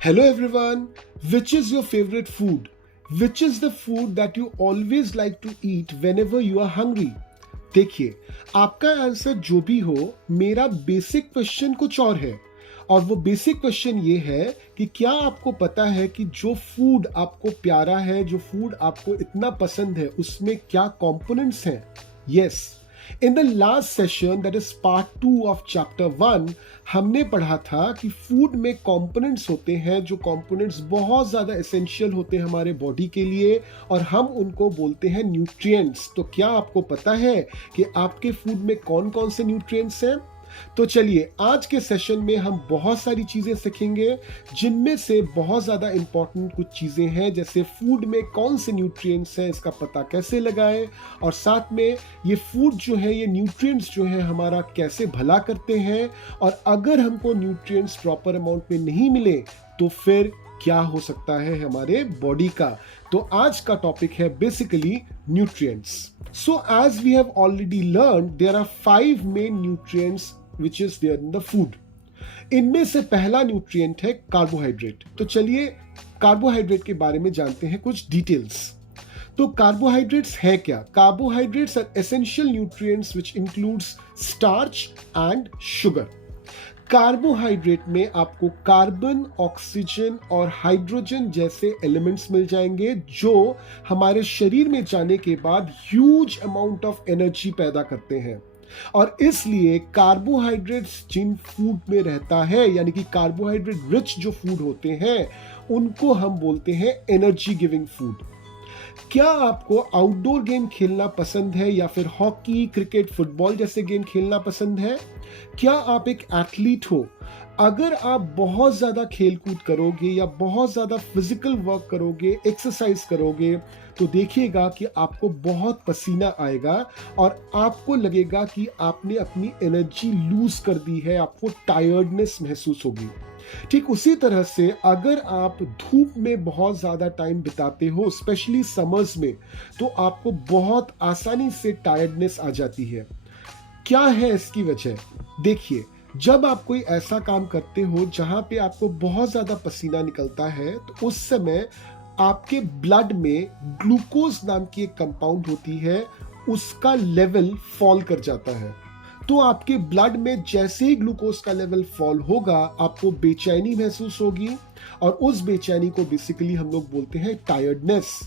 Hello everyone, which is your favorite food? Which is the food that you always like to eat whenever you are hungry? देखिए, आपका answer जो भी हो, मेरा basic question कुछ और है। और वो बेसिक क्वेश्चन ये है कि क्या आपको पता है कि जो फूड आपको प्यारा है, जो फूड आपको इतना पसंद है, उसमें क्या कंपोनेंट्स हैं? Yes, in the last session, that is part 2 of chapter 1, हमने पढ़ा था कि फूड में कंपोनेंट्स होते हैं, जो कंपोनेंट्स बहुत ज़्यादा एसेंशियल होते हैं हमारे बॉडी के लिए, और हम उनको बोलते हैं न्यूट्रिएंट्स। तो क्या आपको पता है कि आपके फूड में कौन कौन से न्यूट्रिएंट्स हैं? तो चलिए, आज के सेशन में हम बहुत सारी चीजें सीखेंगे, जिनमें से बहुत ज्यादा इंपॉर्टेंट कुछ चीजें हैं, जैसे फूड में कौन से न्यूट्रिएंट्स हैं, इसका पता कैसे लगाएं, और साथ में ये फूड जो है, ये न्यूट्रिएंट्स जो है हमारा कैसे भला करते हैं, और अगर हमको न्यूट्रिएंट्स प्रॉपर अमाउंट में नहीं मिले तो फिर क्या हो सकता है हमारे बॉडी का। तो आज का टॉपिक है basically nutrients. So as we have already learn, there are 5 main nutrients which is there in the food. इनमें से पहला न्यूट्रिएंट है कार्बोहाइड्रेट। तो चलिए कार्बोहाइड्रेट के बारे में जानते हैं कुछ डिटेल्स। तो कार्बोहाइड्रेट्स है क्या? Carbohydrates are essential nutrients which includes starch and sugar. Carbohydrate में आपको कार्बन, ऑक्सीजन और हाइड्रोजन जैसे एलिमेंट्स मिल जाएंगे, जो हमारे शरीर में जाने के बाद ह्यूज अमाउंट ऑफ एनर्जी पैदा करते हैं। और इसलिए कार्बोहाइड्रेट्स जिन फूड में रहता है, यानी कि कार्बोहाइड्रेट रिच जो फूड होते हैं, उनको हम बोलते हैं एनर्जी गिविंग फूड। क्या आपको आउटडोर गेम खेलना पसंद है, या फिर हॉकी, क्रिकेट, फुटबॉल जैसे गेम खेलना पसंद है? क्या आप एक एथलीट हो? अगर आप बहुत ज़्यादा खेलकूद करोगे या बहुत ज़्यादा फिजिकल वर्क करोगे, एक्सरसाइज करोगे, तो देखिएगा कि आपको बहुत पसीना आएगा और आपको लगेगा कि आपने अपनी एनर्जी लूज कर दी है, आपको टायर्डनेस महसूस होगी। ठीक उसी तरह से अगर आप धूप में बहुत ज़्यादा टाइम बिताते हो, स्पेशली समर्स में, तो आपको बहुत आसानी से टायर्डनेस आ जाती है। क्या है इसकी वजह? देखिए, जब आप कोई ऐसा काम करते हो जहां पे आपको बहुत ज्यादा पसीना निकलता है, तो उस समय आपके ब्लड में ग्लूकोज नाम की एक कंपाउंड होती है, उसका लेवल फॉल कर जाता है। तो आपके ब्लड में जैसे ही ग्लूकोज का लेवल फॉल होगा, आपको बेचैनी महसूस होगी, और उस बेचैनी को बेसिकली हम लोग बोलते हैं टायर्डनेस।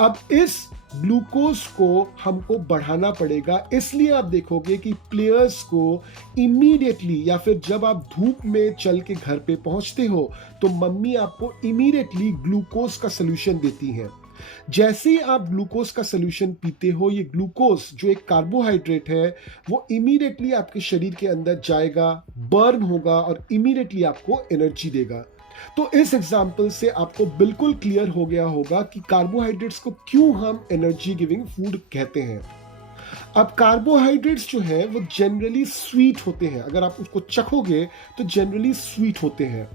अब इस ग्लूकोज को हमको बढ़ाना पड़ेगा, इसलिए आप देखोगे कि प्लेयर्स को इमीडिएटली, या फिर जब आप धूप में चल के घर पे पहुंचते हो, तो मम्मी आपको इमीडिएटली ग्लूकोज का सोल्यूशन देती है। जैसे ही आप ग्लूकोज का सोल्यूशन पीते हो, ये ग्लूकोज जो एक कार्बोहाइड्रेट है, वो इमीडिएटली आपके शरीर के अंदर जाएगा, बर्न होगा, और इमीडिएटली आपको एनर्जी देगा। तो इस एग्जाम्पल से आपको बिल्कुल क्लियर हो गया होगा कि कार्बोहाइड्रेट्स को क्यों हम एनर्जी गिविंग फूड कहते हैं। अब कार्बोहाइड्रेट्स जो है वो जनरली स्वीट होते हैं, अगर आप उसको चखोगे तो जनरली स्वीट होते हैं।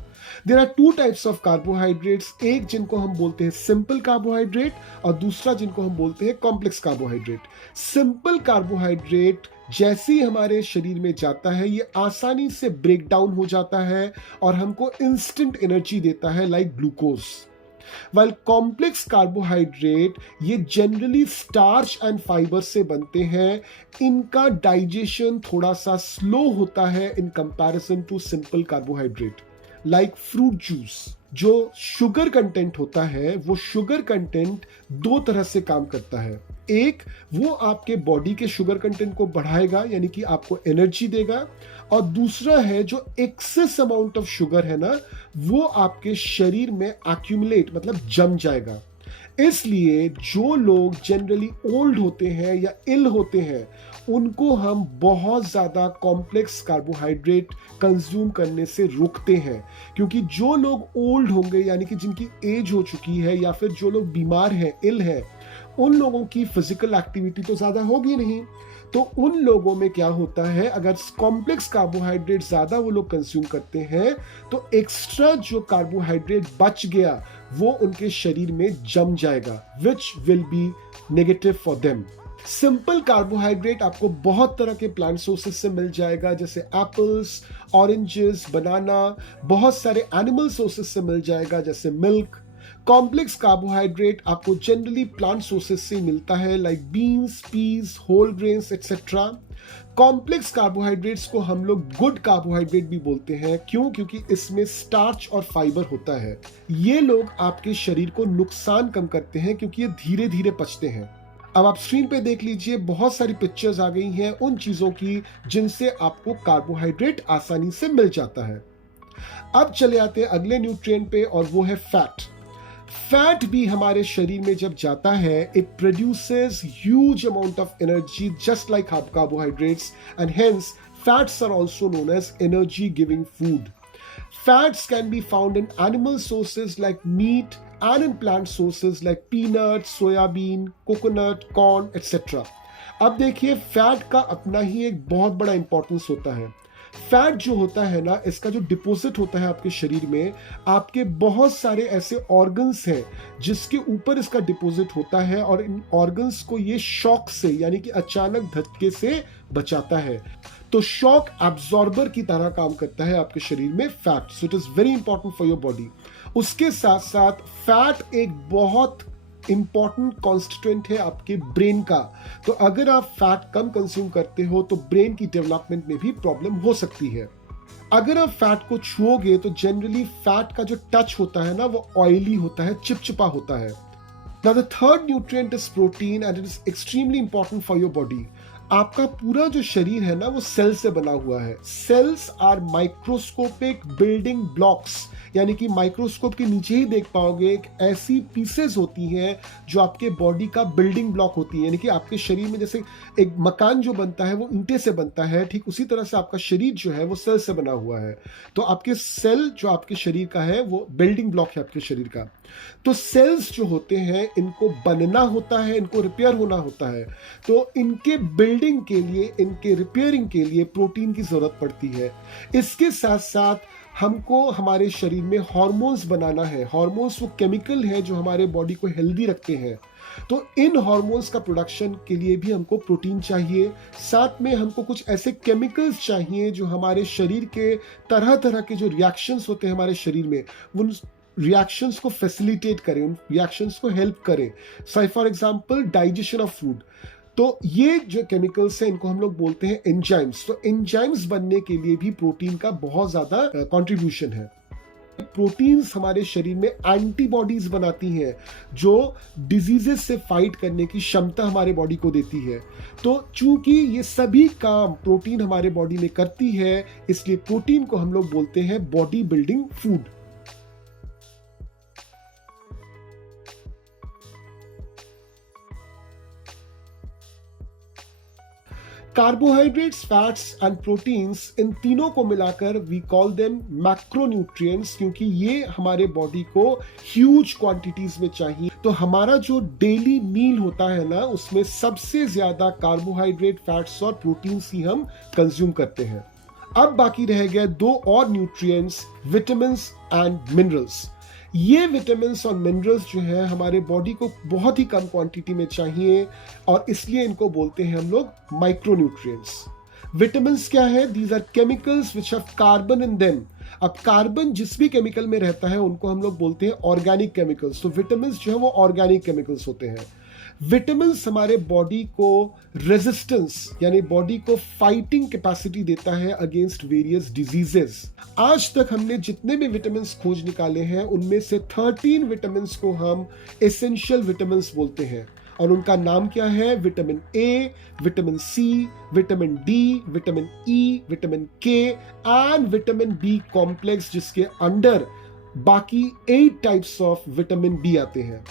There are 2 types of carbohydrates, एक जिनको हम बोलते हैं सिंपल कार्बोहाइड्रेट, और दूसरा जिनको हम बोलते हैं कॉम्प्लेक्स कार्बोहाइड्रेट। सिंपल कार्बोहाइड्रेट जैसे ही हमारे शरीर में जाता है, ये आसानी से ब्रेक डाउन हो जाता है और हमको इंस्टेंट एनर्जी देता है, like glucose. While complex carbohydrate ये जनरली स्टार्च एंड फाइबर से बनते हैं, इनका डाइजेशन थोड़ा सा स्लो होता है in comparison to simple carbohydrate. Like fruit juice, जो शुगर कंटेंट होता है, वो शुगर कंटेंट 2 तरह से काम करता है। एक, वो आपके बॉडी के शुगर कंटेंट को बढ़ाएगा, यानी कि आपको एनर्जी देगा, और दूसरा है जो एक्सेस अमाउंट ऑफ शुगर है ना, वो आपके शरीर में एक्यूमुलेट, मतलब जम जाएगा। इसलिए जो लोग जनरली ओल्ड होते हैं या इल होते हैं, उनको हम बहुत ज़्यादा कॉम्प्लेक्स कार्बोहाइड्रेट कंज्यूम करने से रोकते हैं, क्योंकि जो लोग ओल्ड होंगे, यानी कि जिनकी एज हो चुकी है, या फिर जो लोग बीमार हैं, इल हैं, उन लोगों की फिजिकल एक्टिविटी तो ज़्यादा होगी नहीं। तो उन लोगों में क्या होता है, अगर कॉम्प्लेक्स कार्बोहाइड्रेट ज़्यादा वो लोग कंज्यूम करते हैं, तो एक्स्ट्रा जो कार्बोहाइड्रेट बच गया वो उनके शरीर में जम जाएगा, which will be negative for them. Simple carbohydrate आपको बहुत तरह के प्लांट सोर्सेस से मिल जाएगा, जैसे एप्पल्स, ऑरेंजेस, बनाना। बहुत सारे एनिमल सोर्सेस से मिल जाएगा, जैसे मिल्क। कॉम्प्लेक्स कार्बोहाइड्रेट आपको जनरली प्लांट सोर्सेस से मिलता है, like beans, peas, whole grains etcetera. Complex carbohydrates को हम लोग गुड कार्बोहाइड्रेट भी बोलते हैं। क्यों? क्योंकि इसमें स्टार्च और फाइबर होता है। ये लोग आपके शरीर को नुकसान कम करते हैं क्योंकि ये धीरे धीरे पचते हैं। अब आप स्क्रीन पे देख लीजिए, बहुत सारी पिक्चर्स आ गई हैं उन चीजों की जिनसे आपको कार्बोहाइड्रेट आसानी से मिल जाता है। अब चले आते हैं अगले न्यूट्रिएंट पे, और वो है फैट। फैट भी हमारे शरीर में जब जाता है, it produces huge amount of energy just like carbohydrates, and hence fats are also known as energy giving food. Fats can be found in animal sources like meat and in plant sources like peanuts, soyabean, coconut, corn, etc. अब देखिए, fat का अपना ही एक बहुत बड़ा importance होता है। Fat जो होता है ना, इसका जो डिपॉजिट होता है आपके शरीर में, आपके बहुत सारे ऐसे ऑर्गन्स हैं जिसके ऊपर इसका डिपॉजिट होता है, और इन ऑर्गन्स को ये शॉक से, यानी कि अचानक धक्के से बचाता है। तो शॉक एब्जॉर्बर की तरह काम करता है आपके शरीर में fat. So it is very important for your body. उसके साथ साथ फैट एक बहुत इंपॉर्टेंट कॉन्स्टिट्यूएंट है आपके ब्रेन का। तो अगर आप फैट कम कंज्यूम करते हो तो ब्रेन की डेवलपमेंट में भी प्रॉब्लम हो सकती है। अगर आप फैट को छुओगे तो जनरली फैट का जो टच होता है ना, वो ऑयली होता है, चिपचिपा होता है। Now the third nutrient is protein, and it is extremely important for your body. आपका पूरा जो शरीर है ना, वो सेल से बना हुआ है। Cells are microscopic building blocks, यानी कि माइक्रोस्कोप के नीचे ही देख पाओगे एक ऐसी पीसेस होती हैं जो आपके बॉडी का बिल्डिंग ब्लॉक होती है। यानी कि आपके शरीर में जैसे एक मकान जो बनता है वो ईंटे से बनता है, ठीक उसी तरह से आपका शरीर जो है वो सेल से बना हुआ है। तो आपके सेल जो आपके शरीर का है वो बिल्डिंग ब्लॉक है आपके शरीर का। तो सेल्स जो होते हैं, इनको बनना होता है, इनको रिपेयर होना होता है। तो इनके बिल्डिंग के लिए, इनके रिपेयरिंग के लिए प्रोटीन की जरूरत पड़ती है। इसके साथ साथ हमको हमारे शरीर में हार्मोन्स बनाना है। हार्मोन्स वो केमिकल है जो हमारे बॉडी को हेल्दी रखते हैं। तो इन हार्मोन्स का प्रोडक्शन के लिए भी हमको प्रोटीन चाहिए। साथ में हमको कुछ ऐसे केमिकल्स चाहिए जो हमारे शरीर के तरह तरह के जो रिएक्शंस होते हैं हमारे शरीर में, उन रिएक्शंस को फैसिलिटेट करें, उन रिएक्शंस को हेल्प करें। So for example digestion of food. तो ये जो केमिकल्स हैं, इनको हम लोग बोलते हैं एंजाइम्स। तो एंजाइम्स बनने के लिए भी प्रोटीन का बहुत ज्यादा कंट्रीब्यूशन है। प्रोटीन्स हमारे शरीर में एंटीबॉडीज बनाती हैं जो डिजीजेस से फाइट करने की क्षमता हमारे बॉडी को देती है। तो चूंकि ये सभी काम प्रोटीन हमारे बॉडी में करती है, इसलिए प्रोटीन को हम लोग बोलते हैं body building food. Carbohydrates, fats and proteins, इन तीनों को मिलाकर वी कॉल देम मैक्रोन्यूट्रिएंट्स, क्योंकि ये हमारे बॉडी को ह्यूज क्वांटिटीज में चाहिए। तो हमारा जो डेली मील होता है ना, उसमें सबसे ज्यादा कार्बोहाइड्रेट, फैट्स और प्रोटीन्स ही हम कंज्यूम करते हैं। अब बाकी रह गए दो और न्यूट्रिएंट्स, विटामिन एंड मिनरल्स। ये विटामिन और मिनरल्स जो है हमारे बॉडी को बहुत ही कम क्वांटिटी में चाहिए, और इसलिए इनको बोलते हैं हम लोग माइक्रोन्यूट्रिएंट्स। विटामिन्स क्या है? These are chemicals which have carbon in them. अब कार्बन जिस भी केमिकल में रहता है उनको हम लोग बोलते हैं ऑर्गेनिक केमिकल्स। तो विटामिन्स जो है वो ऑर्गेनिक केमिकल्स होते हैं। विटामिन्स हमारे बॉडी को रेजिस्टेंस, यानी बॉडी को फाइटिंग कैपेसिटी देता है अगेंस्ट वेरियस डिजीजेस। आज तक हमने जितने भी विटामिन्स खोज निकाले हैं, उनमें से 13 विटामिन्स को हम एसेंशियल विटामिन्स बोलते हैं, और उनका नाम क्या है? Vitamin A, vitamin C, vitamin D, vitamin E, vitamin K and vitamin B complex, जिसके अंडर बाकी 8 टाइप्स ऑफ विटामिन बी आते हैं।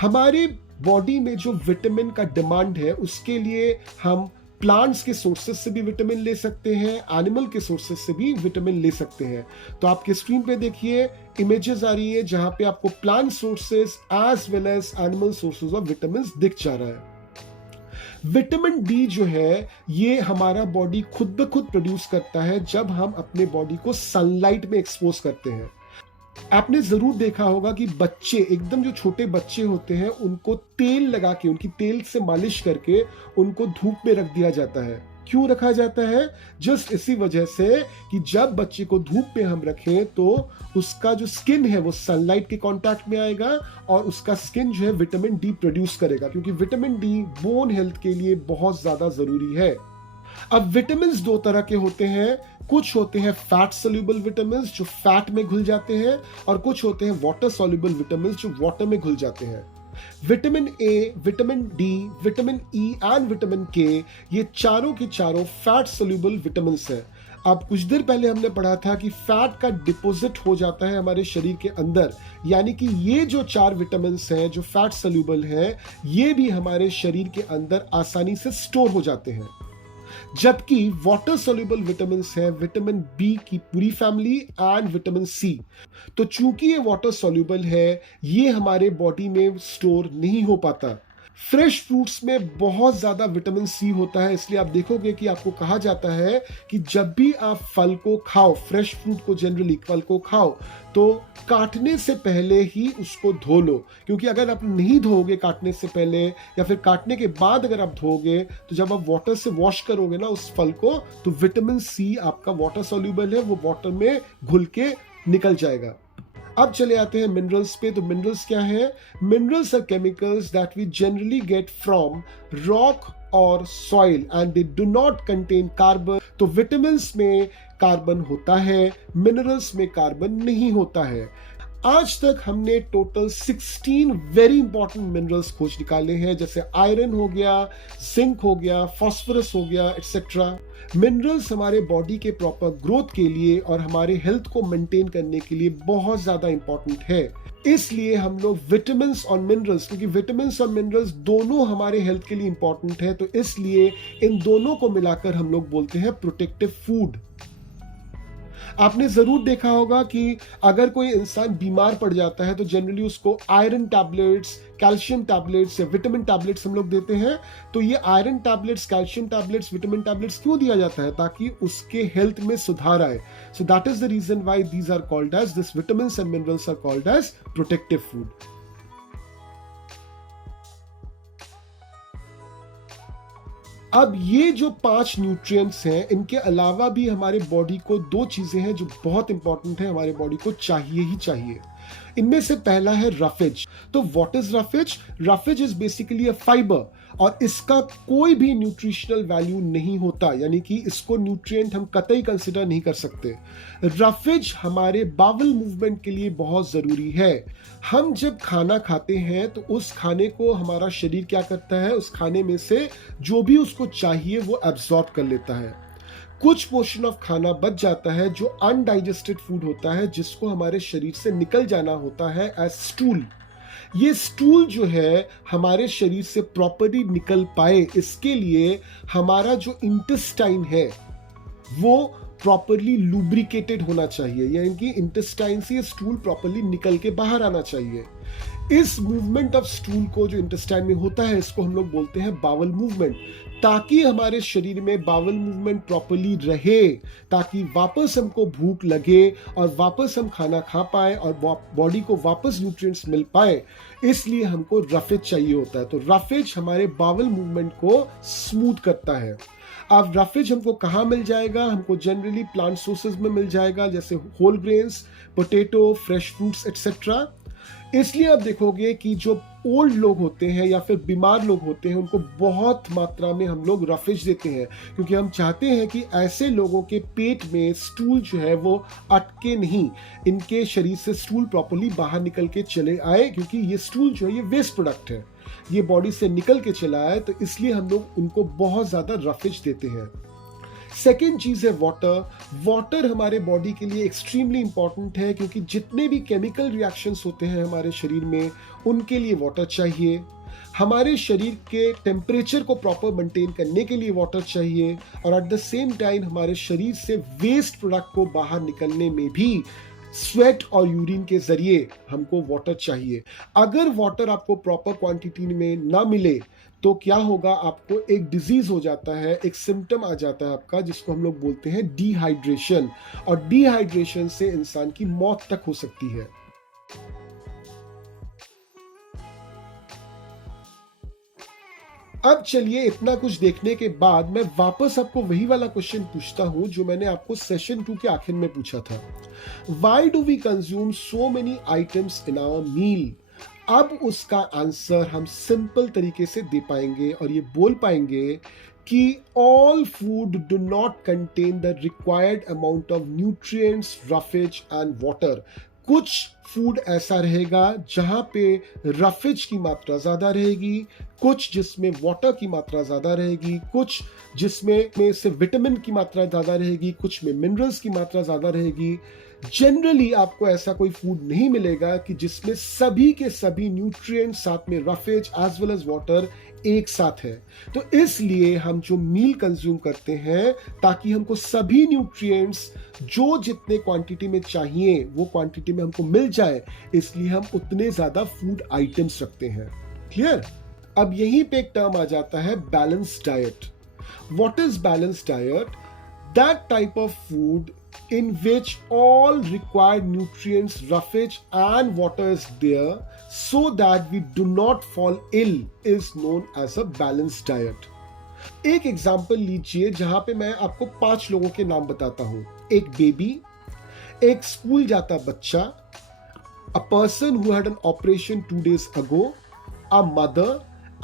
हमारे बॉडी में जो विटामिन का डिमांड है, उसके लिए हम प्लांट्स के सोर्सेस से भी विटामिन ले सकते हैं, एनिमल के सोर्सेस से भी विटामिन ले सकते हैं। तो आपके स्क्रीन पे देखिए इमेजेस आ रही है जहां पे आपको plant sources as well as animal sources of vitamin दिख जा रहा है। विटामिन डी जो है, ये हमारा बॉडी खुद ब खुद प्रोड्यूस करता है जब हम अपने बॉडी को सनलाइट में एक्सपोज करते हैं। आपने ज़रूर देखा होगा कि बच्चे एकदम जो छोटे बच्चे होते हैं उनको तेल लगा के उनकी तेल से मालिश करके उनको धूप में रख दिया जाता है। क्यों रखा जाता है? जस्ट इसी वजह से कि जब बच्चे को धूप में हम रखें तो उसका जो स्किन है वो सनलाइट के कांटेक्ट में आएगा और उसका स्किन जो है विटामिन डी प्रोड्यूस करेगा, क्योंकि विटामिन डी बोन हेल्थ के लिए बहुत ज्यादा जरूरी है। अब विटामिन दो तरह के होते हैं, कुछ होते हैं फैट सोल्यूबल विटामिन जो फैट में घुल जाते हैं और कुछ होते हैं वाटर सोल्यूबल विटामिन जो वाटर में घुल जाते हैं। Vitamin A, vitamin D, vitamin E and vitamin के, ये चारों के चारों फैट सोल्यूबल विटामिन हैं। अब कुछ देर पहले हमने पढ़ा था कि फैट का डिपॉजिट हो जाता है हमारे शरीर के अंदर, यानी कि ये जो चार विटामिन हैं जो फैट सोल्यूबल हैं, ये भी हमारे शरीर के अंदर आसानी से स्टोर हो जाते हैं। जबकि वाटर सोल्यूबल विटामिन है विटामिन बी की पूरी फैमिली एंड विटामिन सी। तो चूंकि ये वाटर सोल्यूबल है, ये हमारे बॉडी में स्टोर नहीं हो पाता। फ्रेश फ्रूट्स में बहुत ज्यादा विटामिन सी होता है, इसलिए आप देखोगे कि आपको कहा जाता है कि जब भी आप फल को खाओ, फ्रेश फ्रूट को जनरली फल को खाओ, तो काटने से पहले ही उसको धो लो, क्योंकि अगर आप नहीं धोगे काटने से पहले या फिर काटने के बाद अगर आप धोगे तो जब आप वाटर से वॉश करोगे ना उस फल को, तो विटामिन सी आपका वाटर सोल्यूबल है, वो वाटर में घुल के निकल जाएगा। अब चले आते हैं मिनरल्स पे। तो मिनरल्स क्या है? Minerals are chemicals that we generally get from rock और soil and they do not contain carbon. तो विटामिन्स में कार्बन होता है, मिनरल्स में कार्बन नहीं होता है। आज तक हमने टोटल 16 वेरी इंपॉर्टेंट मिनरल्स खोज निकाले हैं, जैसे आयरन हो गया, जिंक हो गया, फास्फोरस हो गया, एक्सेट्रा। मिनरल्स हमारे बॉडी के प्रॉपर ग्रोथ के लिए और हमारे हेल्थ को मेंटेन करने के लिए बहुत ज्यादा इंपॉर्टेंट है। इसलिए हम लोग विटामिन और मिनरल्स, क्योंकि विटामिन और मिनरल्स दोनों हमारे हेल्थ के लिए इंपॉर्टेंट है, तो इसलिए इन दोनों को मिलाकर हम लोग बोलते हैं प्रोटेक्टिव फूड। आपने जरूर देखा होगा कि अगर कोई इंसान बीमार पड़ जाता है तो जनरली उसको आयरन टैबलेट्स, कैल्शियम टैबलेट्स या विटामिन टैबलेट्स हम लोग देते हैं। तो ये iron tablets, calcium tablets, vitamin tablets क्यों दिया जाता है? ताकि उसके हेल्थ में सुधार आए। So that is the reason why these are called as, this vitamins and minerals are called as protective food. अब ये जो 5 न्यूट्रिएंट्स हैं, इनके अलावा भी हमारे बॉडी को 2 चीजें हैं जो बहुत इंपॉर्टेंट है, हमारे बॉडी को चाहिए ही चाहिए। इनमें से पहला है रफेज। तो what is roughage? Roughage is basically a fibre और इसका कोई भी न्यूट्रिशनल वैल्यू नहीं होता, यानी कि इसको न्यूट्रिएंट हम कतई कंसिडर नहीं कर सकते। रफेज हमारे बावल मूवमेंट के लिए बहुत जरूरी है। हम जब खाना खाते हैं तो उस खाने को हमारा शरीर क्या करता है? उस खाने में से जो भी उसको चाहिए वो एब्जॉर्ब कर लेता है। कुछ पोर्शन ऑफ खाना बच जाता है जो अनडाइजेस्टेड फूड होता है, जिसको हमारे शरीर से निकल जाना होता है एज स्टूल। ये स्टूल जो है हमारे शरीर से प्रॉपर्ली निकल पाए, इसके लिए हमारा जो इंटेस्टाइन है वो प्रॉपर्ली लुब्रिकेटेड होना चाहिए, यानी कि इंटेस्टाइन से स्टूल प्रॉपर्ली निकल के बाहर आना चाहिए। इस मूवमेंट ऑफ स्टूल को जो इंटेस्टाइन में होता है, इसको हम लोग बोलते हैं बावल मूवमेंट। ताकि हमारे शरीर में बावल मूवमेंट प्रॉपर्ली रहे, ताकि वापस हमको भूख लगे और वापस हम खाना खा पाए और बॉडी को वापस न्यूट्रिएंट्स मिल पाए, इसलिए हमको रफेज चाहिए होता है। तो रफेज हमारे बावल मूवमेंट को स्मूथ करता है। अब रफेज हमको कहाँ मिल जाएगा? हमको जनरली प्लांट सोर्सेज में मिल जाएगा, जैसे whole grains, potato, fresh fruits etcetera. इसलिए आप देखोगे कि जो ओल्ड लोग होते हैं या फिर बीमार लोग होते हैं, उनको बहुत मात्रा में हम लोग रफेज देते हैं, क्योंकि हम चाहते हैं कि ऐसे लोगों के पेट में स्टूल जो है वो अटके नहीं, इनके शरीर से स्टूल प्रॉपर्ली बाहर निकल के चले आए, क्योंकि ये स्टूल जो है ये वेस्ट प्रोडक्ट है, ये बॉडी से निकल के चला आए, तो इसलिए हम लोग उनको बहुत ज्यादा रफेज देते हैं। सेकेंड चीज है वाटर। वाटर हमारे बॉडी के लिए एक्सट्रीमली इंपॉर्टेंट है, क्योंकि जितने भी केमिकल रिएक्शंस होते हैं हमारे शरीर में, उनके लिए वाटर चाहिए। हमारे शरीर के टेम्परेचर को प्रॉपर मेंटेन करने के लिए वाटर चाहिए, और एट द सेम टाइम हमारे शरीर से वेस्ट प्रोडक्ट को बाहर निकलने में भी स्वेट और यूरिन के जरिए हमको वाटर चाहिए। अगर वाटर आपको प्रॉपर क्वांटिटी में ना मिले तो क्या होगा, आपको एक डिजीज हो जाता है, एक सिम्टम आ जाता है आपका, जिसको हम लोग बोलते हैं डिहाइड्रेशन, और डिहाइड्रेशन से इंसान की मौत तक हो सकती है। अब चलिए, इतना कुछ देखने के बाद मैं वापस आपको वही वाला क्वेश्चन पूछता हूं जो मैंने आपको सेशन 2 के आखिर में पूछा था। Why do we consume so many items in our meal? अब उसका आंसर हम सिंपल तरीके से दे पाएंगे और ये बोल पाएंगे कि all food do not contain the required amount of nutrients, roughage and water. कुछ फूड ऐसा रहेगा जहां पे रफेज की मात्रा ज्यादा रहेगी, कुछ जिसमें वाटर की मात्रा ज्यादा रहेगी, कुछ जिसमें से विटामिन की मात्रा ज्यादा रहेगी, कुछ में मिनरल्स की मात्रा ज्यादा रहेगी। जनरली आपको ऐसा कोई फूड नहीं मिलेगा कि जिसमें सभी के सभी न्यूट्रिएंट्स साथ में roughage as well as water एक साथ है। तो इसलिए हम जो मील कंज्यूम करते हैं, ताकि हमको सभी न्यूट्रिएंट्स जो जितने क्वांटिटी में चाहिए वो क्वांटिटी में हमको मिल जाए, इसलिए हम उतने ज्यादा फूड आइटम्स रखते हैं। क्लियर? अब यहीं पे एक टर्म आ जाता है balance diet. What is balance diet? That type of food in which all required nutrients, roughage and water is there so that we do not fall ill is known as a balanced diet. एक example लीजिए जहां पे मैं आपको 5 लोगों के नाम बताता हूं। एक बेबी, एक स्कूल जाता बच्चा, a person who had an operation 2 days ago, a mother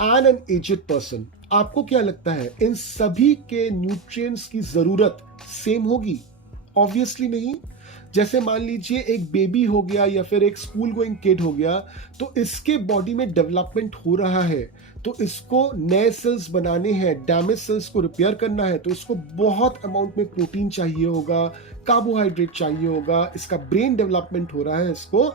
and an aged person. आपको क्या लगता है, इन सभी के न्यूट्रिएंट्स की जरूरत सेम होगी? ऑब्वियसली नहीं। जैसे मान लीजिए एक बेबी हो गया या फिर एक स्कूल गोइंग किड हो गया, तो इसके बॉडी में डेवलपमेंट हो रहा है, तो इसको नए सेल्स बनाने हैं, डैमेज सेल्स को रिपेयर करना है, तो इसको बहुत अमाउंट में प्रोटीन चाहिए होगा, कार्बोहाइड्रेट चाहिए होगा, इसका ब्रेन डेवलपमेंट हो रहा है, इसको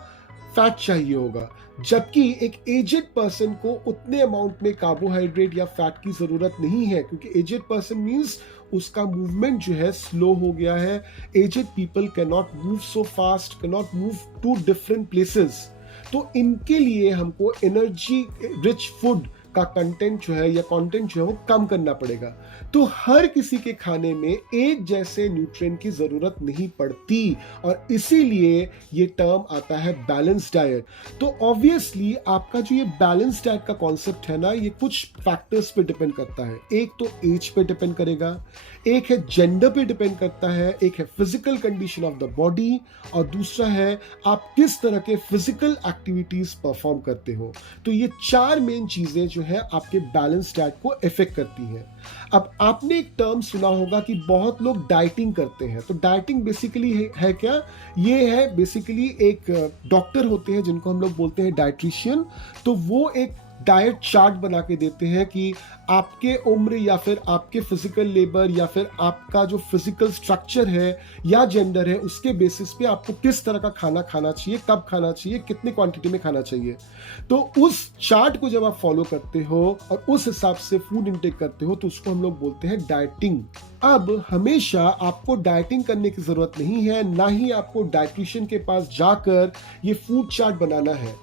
फैट चाहिए होगा। जबकि एक एजेड पर्सन को उतने अमाउंट में कार्बोहाइड्रेट या फैट की जरूरत नहीं है, क्योंकि एजेड पर्सन मींस उसका मूवमेंट जो है स्लो हो गया है। Aged people can not move so fast, can not move to different places. तो इनके लिए हमको एनर्जी रिच फूड का कंटेंट जो है या कंटेंट जो है वो कम करना पड़ेगा। तो हर किसी के खाने में एक जैसे न्यूट्रिएंट की जरूरत नहीं पड़ती, और इसीलिए ये टर्म आता है बैलेंस डाइट। तो ऑब्वियसली आपका जो ये बैलेंस डाइट का कॉन्सेप्ट है ना, ये कुछ फैक्टर्स पे डिपेंड करता है। एक तो एज पे डिपेंड करेगा, एक है जेंडर पे डिपेंड करता है, एक है physical condition of the body, और दूसरा है आप किस तरह के फिजिकल एक्टिविटीज परफॉर्म करते हो। तो ये 4 मेन चीजें जो है आपके बैलेंस डाइट को इफेक्ट करती है। अब आपने एक टर्म सुना होगा कि बहुत लोग डाइटिंग करते हैं। तो डाइटिंग बेसिकली है क्या? ये है बेसिकली एक डॉक्टर होते हैं जिनको हम लोग बोलते हैं डाइट्रिशियन। तो वो एक डाइट चार्ट बना के देते हैं कि आपके उम्र या फिर आपके फिजिकल लेबर या फिर आपका जो फिजिकल स्ट्रक्चर है या जेंडर है, उसके बेसिस पे आपको किस तरह का खाना खाना चाहिए, कब खाना चाहिए, कितनी क्वांटिटी में खाना चाहिए। तो उस चार्ट को जब आप फॉलो करते हो और उस हिसाब से फूड इंटेक करते हो, तो उसको हम लोग बोलते हैं डाइटिंग। अब हमेशा आपको डाइटिंग करने की जरूरत नहीं है, ना ही आपको डाइटिशियन के पास जाकर ये फूड चार्ट बनाना है।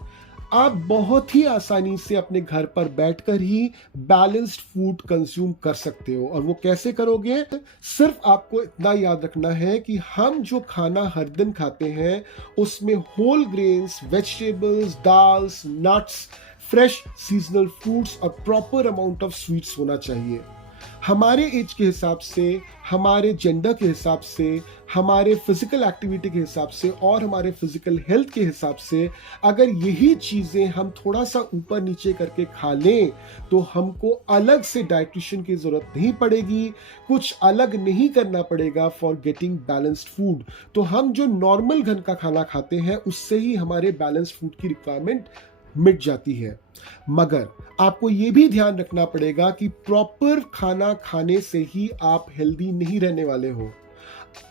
आप बहुत ही आसानी से अपने घर पर बैठकर ही बैलेंस्ड फूड कंज्यूम कर सकते हो। और वो कैसे करोगे? सिर्फ आपको इतना याद रखना है कि हम जो खाना हर दिन खाते हैं उसमें whole grains, vegetables, dals, nuts, fresh seasonal fruits और प्रॉपर अमाउंट ऑफ स्वीट्स होना चाहिए। हमारे एज के हिसाब से, हमारे जेंडर के हिसाब से, हमारे फिजिकल एक्टिविटी के हिसाब से और हमारे फिजिकल हेल्थ के हिसाब से अगर यही चीजें हम थोड़ा सा ऊपर नीचे करके खा लें, तो हमको अलग से डाइटिशियन की जरूरत नहीं पड़ेगी, कुछ अलग नहीं करना पड़ेगा फॉर गेटिंग बैलेंस्ड फूड। तो हम जो नॉर्मल घर का खाना खाते हैं उससे ही हमारे बैलेंस्ड फूड की रिक्वायरमेंट मिट जाती है। मगर आपको यह भी ध्यान रखना पड़ेगा कि प्रॉपर खाना खाने से ही आप हेल्दी नहीं रहने वाले हो।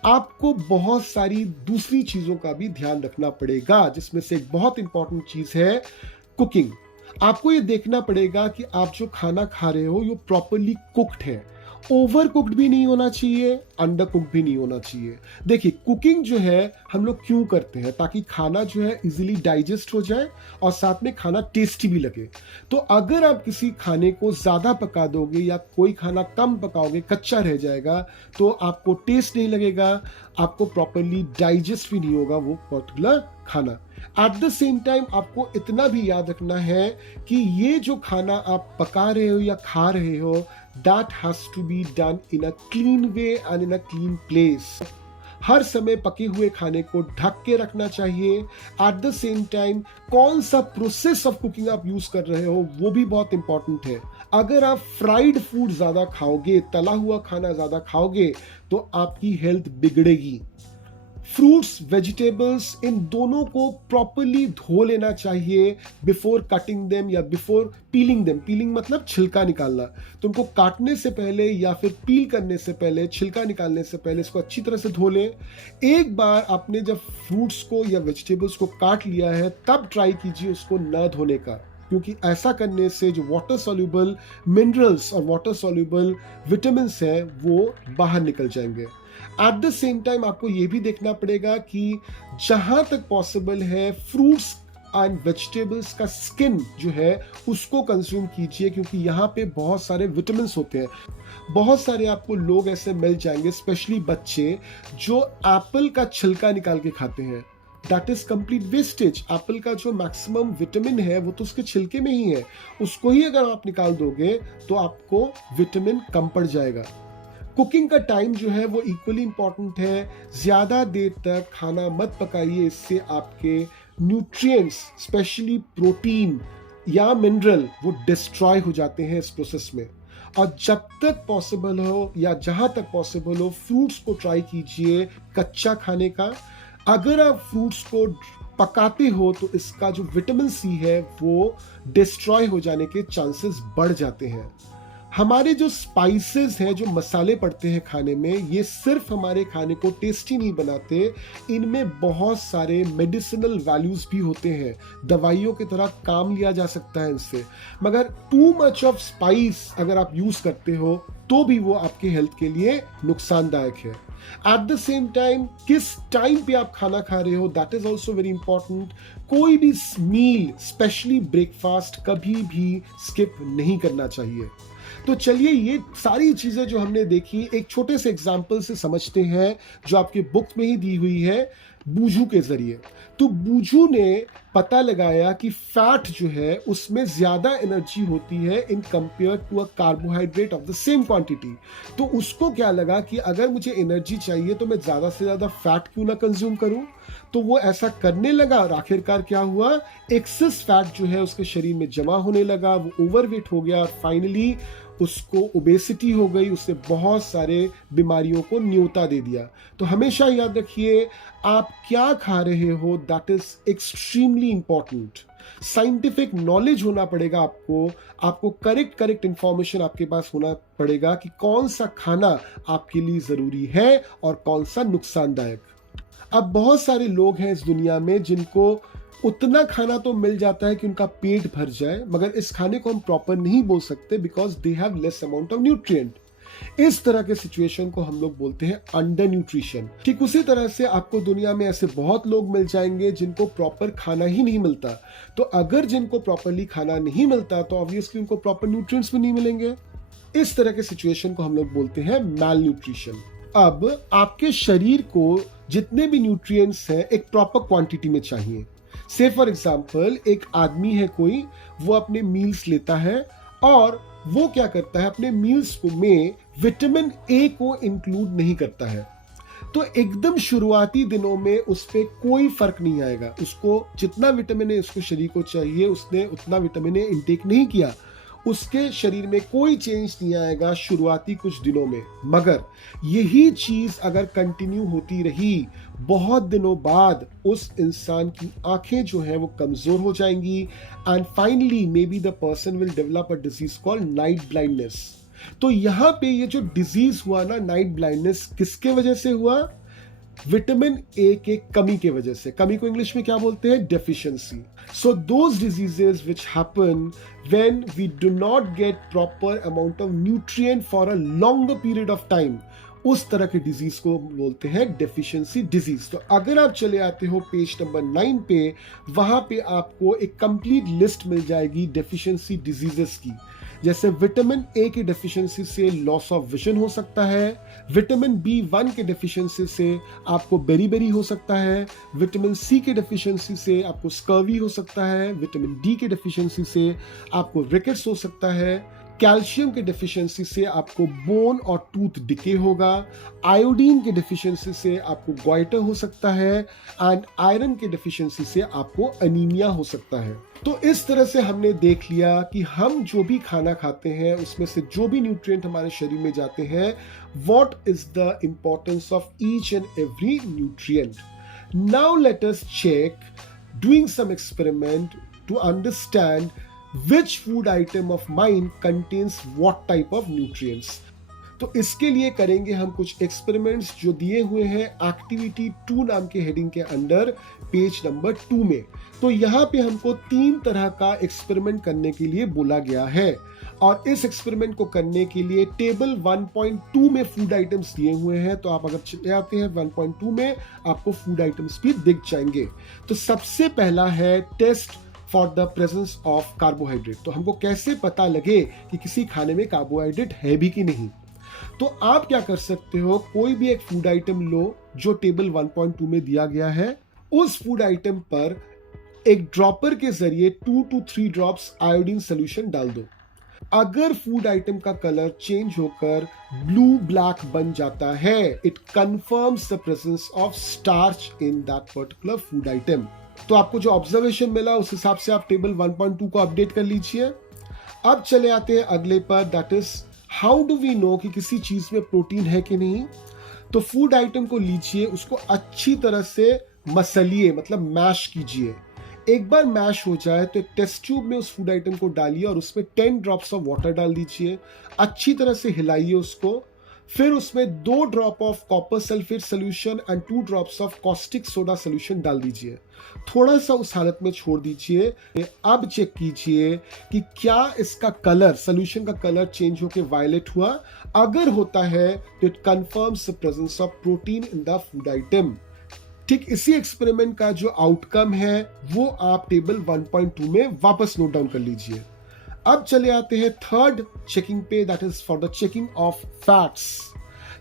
आपको बहुत सारी दूसरी चीजों का भी ध्यान रखना पड़ेगा, जिसमें से एक बहुत इंपॉर्टेंट चीज है कुकिंग। आपको ये देखना पड़ेगा कि आप जो खाना खा रहे हो ये प्रॉपरली कुक्ड है। ओवर कुक्ड भी नहीं होना चाहिए, अंडर कुक्ड भी नहीं होना चाहिए। देखिए, कुकिंग जो है हम लोग क्यों करते हैं, ताकि खाना जो है इजीली डाइजेस्ट हो जाए और साथ में खाना टेस्टी भी लगे। तो अगर आप किसी खाने को ज़्यादा पका दोगे या कोई खाना कम पकाओगे, कच्चा रह जाएगा, तो आपको टेस्ट नहीं लगेगा, आपको प्रॉपरली डाइजेस्ट भी नहीं होगा वो पर्टिकुलर खाना। एट द सेम टाइम आपको इतना भी याद रखना है कि ये जो खाना आप पका रहे हो या खा रहे हो, that has to be done in a clean way and in a clean place. हर समय पके हुए खाने को ढक के रखना चाहिए। एट द सेम टाइम कौन सा प्रोसेस ऑफ कुकिंग आप यूज कर रहे हो वो भी बहुत इंपॉर्टेंट है। अगर आप फ्राइड फूड ज्यादा खाओगे, तला हुआ खाना ज्यादा खाओगे, तो आपकी हेल्थ बिगड़ेगी। फ्रूट्स, वेजिटेबल्स, इन दोनों को प्रॉपरली धो लेना चाहिए बिफोर कटिंग देम या बिफोर पीलिंग देम। पीलिंग मतलब छिलका निकालना। तो उनको काटने से पहले या फिर पील करने से पहले, छिलका निकालने से पहले इसको अच्छी तरह से धो लें। एक बार आपने जब फ्रूट्स को या वेजिटेबल्स को काट लिया है, तब ट्राई कीजिए उसको न धोने का, क्योंकि ऐसा करने से जो वाटर सॉल्युबल मिनरल्स और वाटर सॉल्युबल विटामिन है वो बाहर निकल जाएंगे। एट द सेम टाइम आपको ये भी देखना पड़ेगा कि जहां तक पॉसिबल है फ्रूट्स एंड वेजिटेबल्स का स्किन जो है उसको कंज्यूम कीजिए, क्योंकि यहाँ पे बहुत सारे विटामिन होते हैं। बहुत सारे आपको लोग ऐसे मिल जाएंगे, स्पेशली बच्चे, जो एप्पल का छिलका निकाल के खाते हैं। That is complete wastage. Apple का जो मैक्सिमम विटामिन है वो तो उसके छिलके में ही है। उसको ही अगर आप निकाल दोगे तो आपको विटामिन कम पड़ जाएगा। कुकिंग का टाइम जो है वो इक्वली इंपॉर्टेंट है। ज्यादा देर तक खाना मत पकाइए, इससे आपके न्यूट्रिएंट्स, स्पेशली प्रोटीन या मिनरल, वो डिस्ट्रॉय हो जाते हैं इस प्रोसेस में। और जब तक पॉसिबल हो या जहां तक पॉसिबल हो, फ्रूट्स को ट्राई कीजिए कच्चा खाने का। अगर आप फ्रूट्स को पकाते हो तो इसका जो विटामिन सी है वो डिस्ट्रॉय हो जाने के चांसेस बढ़ जाते हैं। हमारे जो स्पाइसेस हैं, जो मसाले पड़ते हैं खाने में, ये सिर्फ हमारे खाने को टेस्टी नहीं बनाते, इनमें बहुत सारे मेडिसिनल वैल्यूज भी होते हैं। दवाइयों की तरह काम लिया जा सकता है इनसे। मगर टू मच ऑफ स्पाइस अगर आप यूज करते हो तो भी वो आपके हेल्थ के लिए नुकसानदायक है। एट द सेम टाइम किस टाइम पे आप खाना खा रहे हो, that is also very important. कोई भी मील, स्पेशली ब्रेकफास्ट, कभी भी स्किप नहीं करना चाहिए। तो चलिए, ये सारी चीजें जो हमने देखी एक छोटे से एग्जाम्पल से समझते हैं, जो आपके बुक में ही दी हुई है बूझू के जरिए। तो बूझू ने पता लगाया कि फैट जो है उसमें ज्यादा एनर्जी होती है in compare to a carbohydrate of the same quantity. तो उसको क्या लगा कि अगर मुझे एनर्जी चाहिए तो मैं ज्यादा से ज्यादा फैट क्यों ना कंज्यूम करूं। तो वो ऐसा करने लगा और आखिरकार क्या हुआ, एक्सेस फैट जो है उसके शरीर में जमा होने लगा, वो ओवरवेट हो गया और फाइनली उसको ओबेसिटी हो गई। उससे बहुत सारे बीमारियों को न्योता दे दिया। तो हमेशा याद रखिए, आप क्या खा रहे हो that is extremely important. Scientific knowledge होना पड़ेगा आपको करेक्ट इंफॉर्मेशन आपके पास होना पड़ेगा कि कौन सा खाना आपके लिए जरूरी है और कौन सा नुकसानदायक। अब बहुत सारे लोग हैं इस दुनिया में जिनको उतना खाना तो मिल जाता है कि उनका पेट भर जाए, मगर इस खाने को हम प्रॉपर नहीं बोल सकते because they have less amount of nutrient. इस तरह के सिचुएशन को हम लोग बोलते हैं अंडर न्यूट्रिशन। ठीक उसी तरह से आपको दुनिया में ऐसे बहुत लोग मिल जाएंगे जिनको प्रॉपर खाना ही नहीं मिलता। तो अगर जिनको प्रॉपरली खाना नहीं मिलता तो ऑब्वियसली उनको प्रॉपर न्यूट्रिएंट्स भी नहीं मिलेंगे। इस तरह के सिचुएशन को हम लोग बोलते हैं मैल न्यूट्रिशन। अब आपके शरीर को जितने भी न्यूट्रिएंट्स हैं एक प्रॉपर क्वांटिटी में चाहिए। से फॉर एग्जाम्पल, एक आदमी है कोई, वो अपने मील्स लेता है और वो क्या करता है, अपने मील्स में विटामिन ए को इंक्लूड नहीं करता है। तो एकदम शुरुआती दिनों में उस पर कोई फर्क नहीं आएगा। उसको जितना विटामिन ए उसको शरीर को चाहिए, उसने उतना विटामिन ए इंटेक नहीं किया, उसके शरीर में कोई चेंज नहीं आएगा शुरुआती कुछ दिनों में। मगर यही चीज अगर कंटिन्यू होती रही, बहुत दिनों बाद उस इंसान की आंखें जो है वो कमजोर हो जाएंगी and finally may be the person will develop a disease called night blindness. तो यहां पे ये जो डिजीज हुआ ना, नाइट ब्लाइंडनेस, किसके वजह से हुआ? विटामिन ए के कमी के वजह से। कमी को इंग्लिश में क्या बोलते हैं? Deficiency. So those diseases which happen when we do not get proper amount of nutrient for a longer period of time, उस तरह के डिजीज को बोलते हैं डेफिशिएंसी डिजीज। तो अगर आप चले आते हो पेज नंबर 9 पे, वहां पे आपको एक कंप्लीट लिस्ट मिल जाएगी डेफिशिएंसी डिजीजेस की। जैसे विटामिन ए की डेफिशिएंसी से लॉस ऑफ विजन हो सकता है, विटामिन B1 के डेफिशिएंसी से आपको बेरीबेरी हो सकता है, विटामिन सी के डेफिशिएंसी से आपको स्कर्वी हो सकता है, विटामिन डी के डेफिशिएंसी से आपको रिकेट्स हो सकता है, कैल्शियम के डेफिशिएंसी से आपको बोन और टूथ डिके होगा, आयोडीन के डेफिशिएंसी से आपको गोइटर हो सकता है, एंड आयरन के डेफिशिएंसी से आपको अनीमिया हो सकता है। तो इस तरह से हमने देख लिया कि हम जो भी खाना खाते हैं उसमें से जो भी न्यूट्रिएंट हमारे शरीर में जाते हैं, what is the importance of each and every nutrient. Now let us check doing some experiment to understand which food item of mine contains what type of nutrients। तो इसके लिए करेंगे हम कुछ एक्सपेरिमेंट्स जो दिए हुए हैं एक्टिविटी 2 नाम के हेडिंग के अंडर पेज नंबर 2 में। तो यहाँ पे हमको 3 तरह का एक्सपेरिमेंट करने के लिए बोला गया है, और इस एक्सपेरिमेंट को करने के लिए टेबल 1.2 में फूड आइटम्स दिए हुए हैं। तो आप अगर चले आते हैं 1.2 में, आपको फूड आइटम्स भी दिख जाएंगे। तो सबसे पहला है test for the presence of carbohydrate. तो हमको कैसे पता लगे कि किसी खाने में कार्बोहाइड्रेट है भी कि नहीं। तो आप क्या कर सकते हो, कोई भी एक फूड आइटम लो जो टेबल 1.2 में दिया गया है, उस फूड आइटम पर एक ड्रॉपर के जरिए 2 to 3 ड्रॉप्स आयोडीन सोल्यूशन डाल दो। अगर फूड आइटम का कलर चेंज होकर ब्लू ब्लैक बन जाता है, it confirms the presence of starch in that particular food item. तो आपको जो ऑब्जर्वेशन मिला उस हिसाब से आप टेबल 1.2 को अपडेट कर लीजिए। अब चले आते हैं अगले पर, that is how do we know कि किसी चीज में प्रोटीन है कि नहीं। तो फूड आइटम को लीजिए, उसको अच्छी तरह से मसलिए, मतलब मैश कीजिए। एक बार मैश हो जाए तो एक टेस्ट ट्यूब में उस फूड आइटम को डालिए और उसमें 10 ड्रॉप्स ऑफ वाटर डाल दीजिए। अच्छी तरह से हिलाइए उसको। फिर उसमें 2 drop of copper sulphate solution and 2 drops of caustic soda solution डाल दीजिए। थोड़ा सा उस हालत में छोड़ दीजिए। अब चेक कीजिए कि क्या इसका कलर, सोल्यूशन का कलर चेंज होकर वायलेट हुआ। अगर होता है तो it confirms the presence of protein in the food item. ठीक इसी एक्सपेरिमेंट का जो आउटकम है वो आप टेबल 1.2 में वापस नोट डाउन कर लीजिए। अब चले आते हैं थर्ड चेकिंग पे, that is for the checking of fats.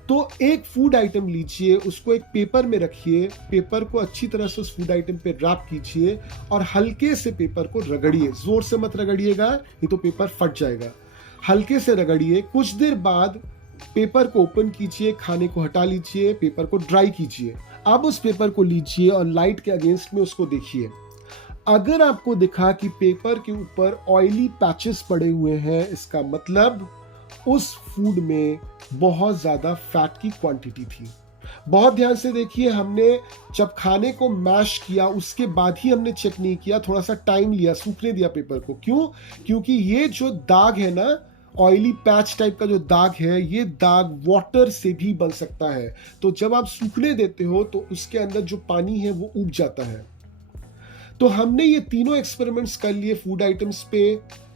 तो एक फूड आइटम लीजिए, उसको एक पेपर में रखिए, पेपर को अच्छी तरह से उस फूड आइटम पे रैप कीजिए और हल्के से पेपर को रगड़िए। जोर से मत रगड़िएगा, नहीं तो पेपर फट जाएगा। हल्के से रगड़िए। कुछ देर बाद पेपर को ओपन कीजिए, खाने को हटा लीजिए, पेपर को ड्राई कीजिए। अब उस पेपर को लीजिए और लाइट के अगेंस्ट में उसको देखिए। अगर आपको दिखा कि पेपर के ऊपर ऑयली पैचेस पड़े हुए हैं, इसका मतलब उस फूड में बहुत ज्यादा फैट की क्वांटिटी थी। बहुत ध्यान से देखिए, हमने जब खाने को मैश किया उसके बाद ही हमने चेक नहीं किया, थोड़ा सा टाइम लिया, सूखने दिया पेपर को। क्यों? क्योंकि ये जो दाग है ना, ऑयली पैच टाइप का जो दाग है, ये दाग वाटर से भी बन सकता है। तो जब आप सूखने देते हो तो उसके अंदर जो पानी है वो उब जाता है। तो हमने ये तीनों एक्सपेरिमेंट्स कर लिए फूड आइटम्स पे।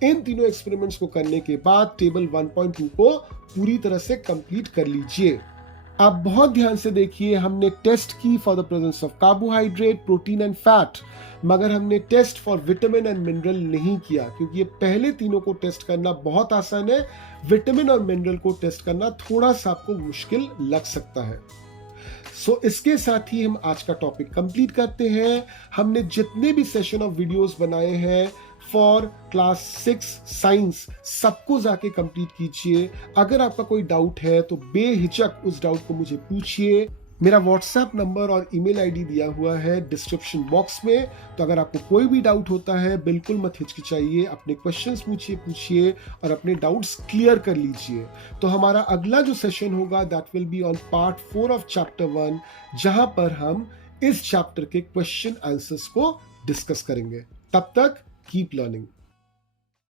इन तीनों एक्सपेरिमेंट्स को करने के बाद टेबल 1.2 को पूरी तरह से कंप्लीट कर लीजिए। आप बहुत ध्यान से देखिए, हमने टेस्ट की for the presence of carbohydrate, protein and fat, मगर हमने test for vitamin and mineral नहीं किया, क्योंकि ये पहले तीनों को टेस्ट करना बहुत आसान है। विटामिन और मिनरल को टेस्ट करना थोड़ा सा आपको मुश्किल लग सकता है। सो इसके साथ ही हम आज का टॉपिक कंप्लीट करते हैं। हमने जितने भी सेशन ऑफ वीडियोस बनाए हैं फॉर क्लास 6 साइंस, सबको जाके कंप्लीट कीजिए। अगर आपका कोई डाउट है तो बेहिचक उस डाउट को मुझे पूछिए। मेरा व्हाट्सएप नंबर और ईमेल आईडी दिया हुआ है डिस्क्रिप्शन बॉक्स में। तो अगर आपको कोई भी डाउट होता है, बिल्कुल मत हिचकिचाइए, अपने क्वेश्चंस पूछिए और अपने डाउट्स क्लियर कर लीजिए। तो हमारा अगला जो सेशन होगा that will be on part 4 of chapter 1, जहां पर हम इस चैप्टर के क्वेश्चन आंसर्स को डिस्कस करेंगे। तब तक कीप लर्निंग।